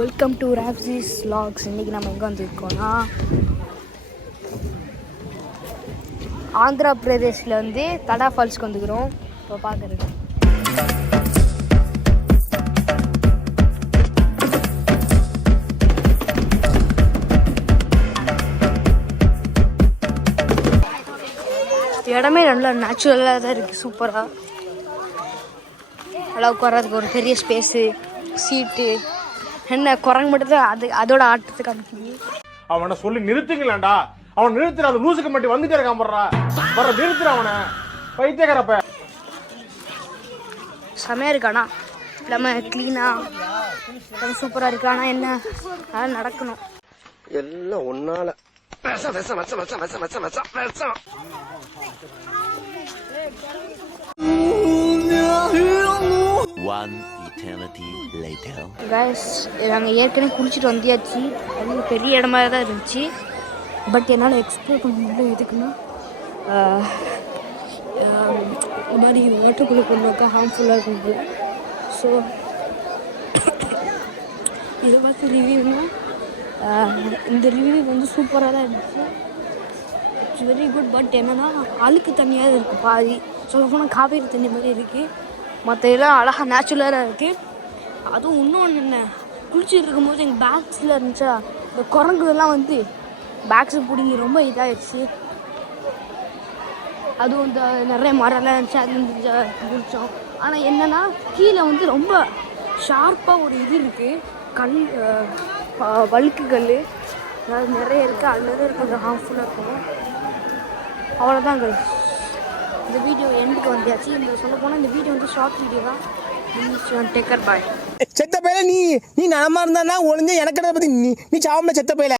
Welcome to ராப்ஸிஸ் vlogs. இன்றைக்கி நம்ம எங்கே வந்துருக்கோன்னா ஆந்திரா பிரதேஷில் வந்து தடா ஃபால்ஸ்க்கு வந்துக்கிறோம். இப்போ பார்க்குறது இடமே நல்லா நேச்சுரலாக தான் இருக்குது. சூப்பராக நல்லா உட்காரதுக்கு ஒரு பெரிய ஸ்பேஸு, சீட்டு, என்ன குரங்கு மட்டும் தான் அதோட ஆட்டத்துக்கு அமைக்குது. அவனை சொல்லி நிறுத்துங்களேன்டா. அவன் நிறுத்துற அந்த லூசுக்கு மட்டும் வந்துட்டே இருக்கான். வர நிறுத்துற அவனை பைத்தியக்காரப்ப. செமையாக இருக்கானா இல்லாமல் க்ளீனாக சூப்பராக இருக்கு. ஆனால் என்ன அதெல்லாம் நடக்கணும் எல்லாம் ஒன்னால. One eternity later. கைஸ், நாங்கள் ஏற்கனவே குளிச்சுட்டு வந்தியாச்சு. அது பெரிய இடமா தான் இருந்துச்சு. பட் என்னால் எக்ஸ்ப்ளோர் பண்ண முடியல. எதுக்குன்னா இது மாதிரி வாட்டருக்குள்ளே கொண்டாக்கா ஹார்ம்ஃபுல்லாக இருக்கும் போல. ஸோ இதை பார்த்து ரிவ்யூனா இந்த ரிவ்யூ வந்து சூப்பராக தான் இருந்துச்சு. It's very good. பட் என்னென்னா அழுக்கு தண்ணியாக இருக்குது. பாதி சொல்ல போனால் காவேரி தண்ணி மாதிரி இருக்குது. மற்ற எல்லாம் அழகாக நேச்சுரலாக இருக்குது. அதுவும் இன்னொன்று என்ன, குளிச்சுட்டு இருக்கும்போது எங்கள் பேக்ஸில் இருந்துச்சா இந்த குரங்குலாம் வந்து பேக்ஸை பிடிங்கி ரொம்ப இதாகிடுச்சு. அதுவும் இந்த நிறைய மரம்லாம் இருந்துச்சு. அது வந்து குளித்தோம். ஆனால் என்னென்னா கீழே வந்து ரொம்ப ஷார்ப்பாக ஒரு இது இருக்குது, கல், வழுக்கு கல், அதாவது நிறைய இருக்குது. அதில் கொஞ்சம் ஹார்ம்ஃபுல்லாக இருக்கும். அவ்வளோதான் கைஸ். இந்த வீடியோ எண்டுக்கு வந்தாச்சு. இந்த சொல்ல போனால் இந்த வீடியோ வந்து ஷார்ட் வீடியோ தான். டேக்கர் பாய். செத்த பையில நீ நலமா இருந்தா ஒளிஞ்ச எனக்கு பத்தி நீ சாவம்ல செத்த பையில.